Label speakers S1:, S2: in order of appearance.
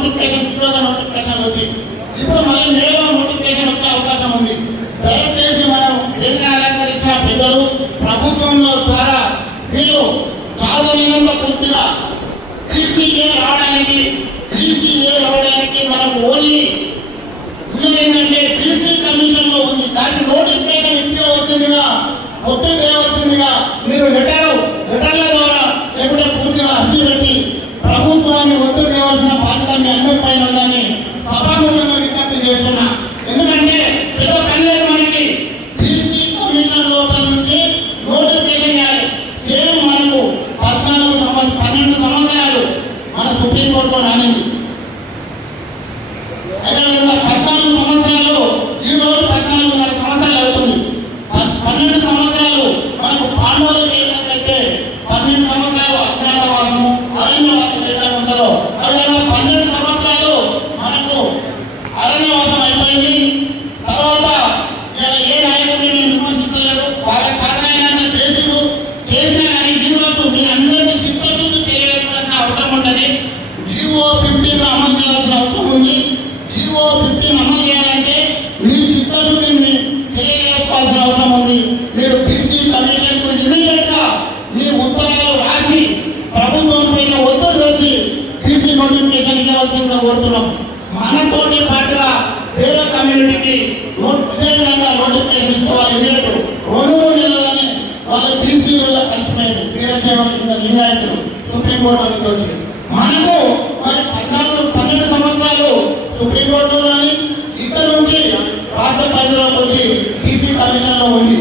S1: Notification ఉద్యోగ notification వచ్చి. ఇప్పుడు మళ్ళీ మేలో నోటిఫికేషన్ వచ్చే అవకాశం ఉంది. దయచేసి మనం వేదిక అలంకరించిన పెద్దలు ప్రభుత్వంలో ద్వారా మీరు చాదనంగా పూర్తిగా ఈసీఏ రావడానికి ఈసీఏ రావడానికి మనం ఓన్లీ ఉన్నది ఏంటంటే బీసీ కమిషన్లో ఉంది. దానికి నోటిఫికేషన్ ఇప్పే వచ్చిందిగా ఒత్తిడి చేయవలసిందిగా మీరు retire సుప్రీంకోర్టులో రానింది అమలు చేయాల్సిన అవసరం ఉంది. జీవో ఫిఫ్టీన్ అమలు చేయాలంటే మీ చిత్తశుద్ధిని తెలియజేసుకోవాల్సిన అవసరం ఉంది. మీరు బీసీ కమిషన్ గురించి ఇమీడియట్ మీ ఉత్తరాలు రాసి ప్రభుత్వం పైన ఒత్తిడి వచ్చి బీసీ నోటిఫికేషన్ ఇవ్వాల్సిందిగా కోరుతున్నాం. మనతోటి పాటుగా వేరే కమ్యూనిటీకి ఇదే విధంగా నోటిఫికేషన్ ఇసుకోవాలి ఇమీడియట్. రెండు మూడు నెలలని వాళ్ళ బీసీలలో కలిసిపోయింది. వీరసేవ కింద లింగాయతులు సుప్రీంకోర్టు నుంచి వచ్చింది. మనకు కానీ ఇక్కడ నుంచి రాష్ట్ర ప్రజలకు వచ్చి కమిషన్లో ఉంది